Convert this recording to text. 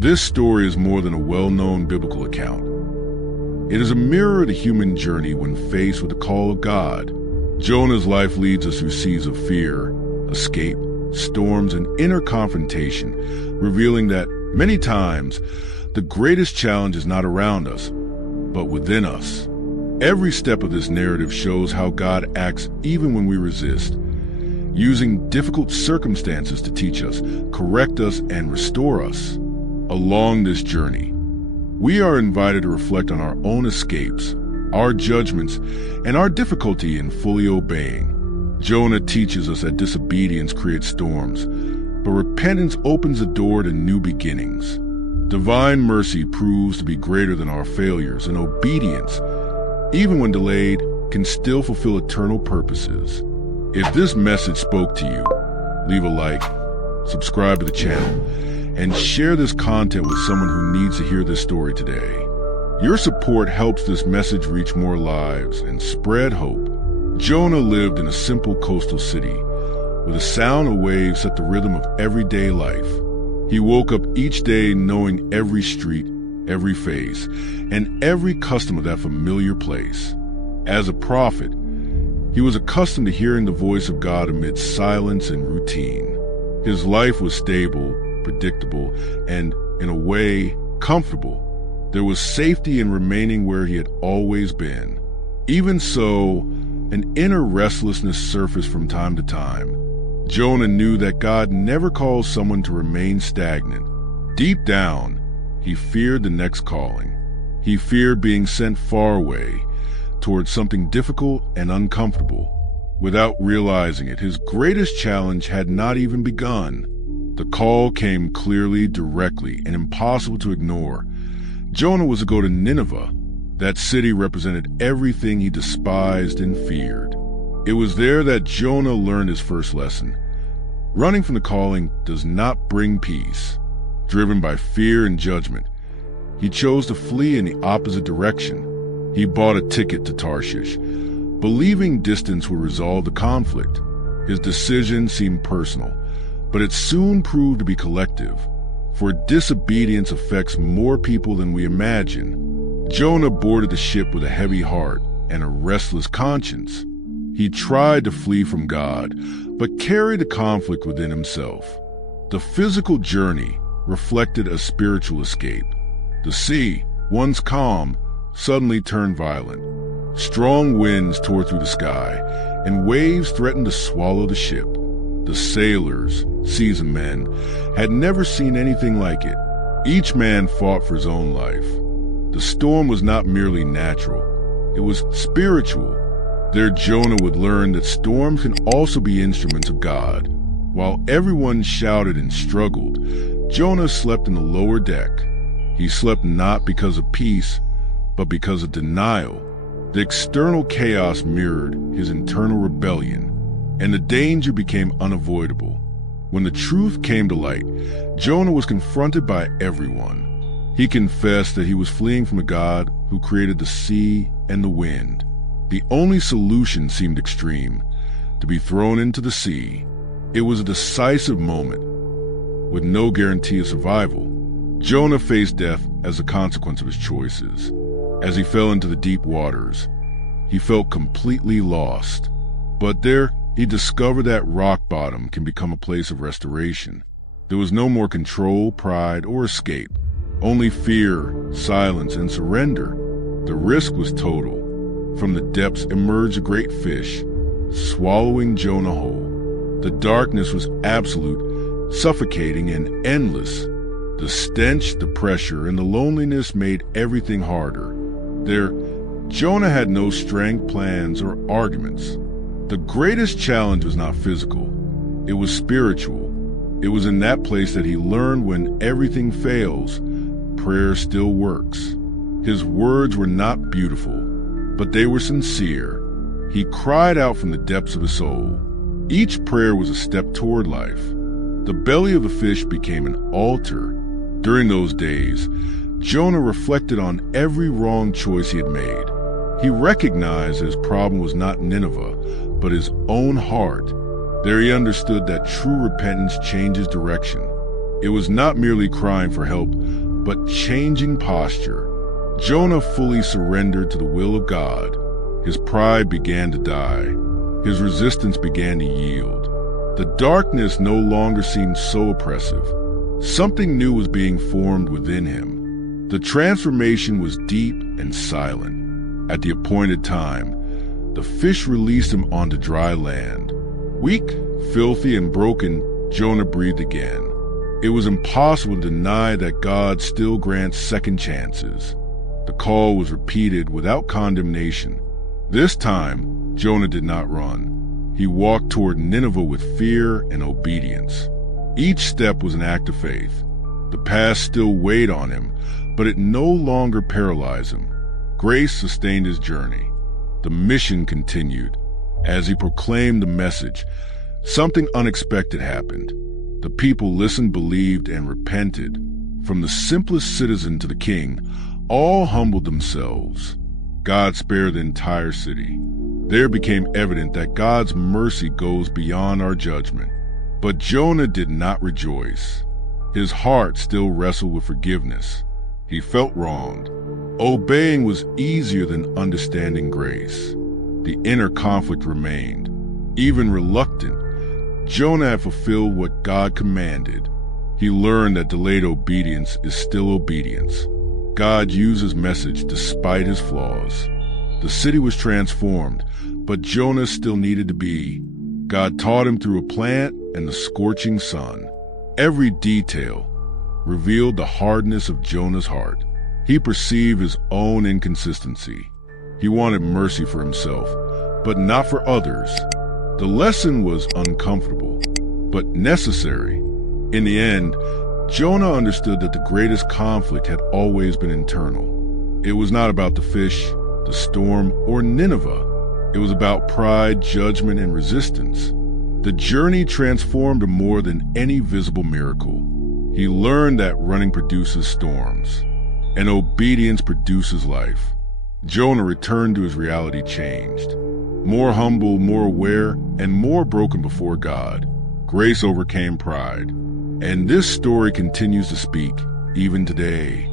This story is more than a well-known biblical account. It is a mirror of the human journey when faced with the call of God. Jonah's life leads us through seas of fear, escape, storms, and inner confrontation, revealing that many times the greatest challenge is not around us, but within us. Every step of this narrative shows how God acts even when we resist, using difficult circumstances to teach us, correct us, and restore us. Along this journey, we are invited to reflect on our own escapes, our judgments, and our difficulty in fully obeying. Jonah teaches us that disobedience creates storms, but repentance opens the door to new beginnings. Divine mercy proves to be greater than our failures, and obedience, even when delayed, can still fulfill eternal purposes. If this message spoke to you, leave a like, subscribe to the channel, and share this content with someone who needs to hear this story today. Your support helps this message reach more lives and spread hope. Jonah lived in a simple coastal city, where the sound of waves set the rhythm of everyday life. He woke up each day knowing every street, every face, and every custom of that familiar place. As a prophet, he was accustomed to hearing the voice of God amidst silence and routine. His life was stable, predictable, and, in a way, comfortable. There was safety in remaining where he had always been. Even so, an inner restlessness surfaced from time to time. Jonah knew that God never calls someone to remain stagnant. Deep down, he feared the next calling. He feared being sent far away, towards something difficult and uncomfortable. Without realizing it, his greatest challenge had not even begun. The call came clearly, directly, and impossible to ignore. Jonah was to go to Nineveh. That city represented everything he despised and feared. It was there that Jonah learned his first lesson. Running from the calling does not bring peace. Driven by fear and judgment, he chose to flee in the opposite direction. He bought a ticket to Tarshish, believing distance would resolve the conflict. His decision seemed personal, but it soon proved to be collective, for disobedience affects more people than we imagine. Jonah boarded the ship with a heavy heart and a restless conscience. He tried to flee from God, but carried the conflict within himself. The physical journey reflected a spiritual escape. The sea, once calm, suddenly turned violent. Strong winds tore through the sky, and waves threatened to swallow the ship. The sailors, seasoned men, had never seen anything like it. Each man fought for his own life. The storm was not merely natural, it was spiritual. There Jonah would learn that storms can also be instruments of God. While everyone shouted and struggled, Jonah slept in the lower deck. He slept not because of peace, but because of denial. The external chaos mirrored his internal rebellion, and the danger became unavoidable. When the truth came to light, Jonah was confronted by everyone. He confessed that he was fleeing from a God who created the sea and the wind. The only solution seemed extreme: to be thrown into the sea. It was a decisive moment, with no guarantee of survival. Jonah faced death as a consequence of his choices. As he fell into the deep waters, he felt completely lost. But there, he discovered that rock bottom can become a place of restoration. There was no more control, pride, or escape. Only fear, silence, and surrender. The risk was total. From the depths emerged a great fish, swallowing Jonah whole. The darkness was absolute, suffocating, and endless. The stench, the pressure, and the loneliness made everything harder. There, Jonah had no strength, plans, or arguments. The greatest challenge was not physical. It was spiritual. It was in that place that he learned when everything fails, prayer still works. His words were not beautiful, but they were sincere. He cried out from the depths of his soul. Each prayer was a step toward life. The belly of the fish became an altar. During those days, Jonah reflected on every wrong choice he had made. He recognized that his problem was not Nineveh, but his own heart. There he understood that true repentance changes direction. It was not merely crying for help, but changing posture. Jonah fully surrendered to the will of God. His pride began to die. His resistance began to yield. The darkness no longer seemed so oppressive. Something new was being formed within him. The transformation was deep and silent. At the appointed time, the fish released him onto dry land. Weak, filthy, and broken, Jonah breathed again. It was impossible to deny that God still grants second chances. The call was repeated without condemnation. This time, Jonah did not run. He walked toward Nineveh with fear and obedience. Each step was an act of faith. The past still weighed on him, but it no longer paralyzed him. Grace sustained his journey. The mission continued. As he proclaimed the message, something unexpected happened. The people listened, believed, and repented. From the simplest citizen to the king, all humbled themselves. God spared the entire city. There became evident that God's mercy goes beyond our judgment. But Jonah did not rejoice. His heart still wrestled with forgiveness. He felt wronged. Obeying was easier than understanding grace. The inner conflict remained. Even reluctant, Jonah had fulfilled what God commanded. He learned that delayed obedience is still obedience. God used his message despite his flaws. The city was transformed, but Jonah still needed to be. God taught him through a plant and the scorching sun. Every detail revealed the hardness of Jonah's heart. He perceived his own inconsistency. He wanted mercy for himself, but not for others. The lesson was uncomfortable, but necessary. In the end, Jonah understood that the greatest conflict had always been internal. It was not about the fish, the storm, or Nineveh. It was about pride, judgment, and resistance. The journey transformed him more than any visible miracle. He learned that running produces storms, and obedience produces life. Jonah returned to his reality changed. More humble, more aware, and more broken before God. Grace overcame pride. And this story continues to speak, even today.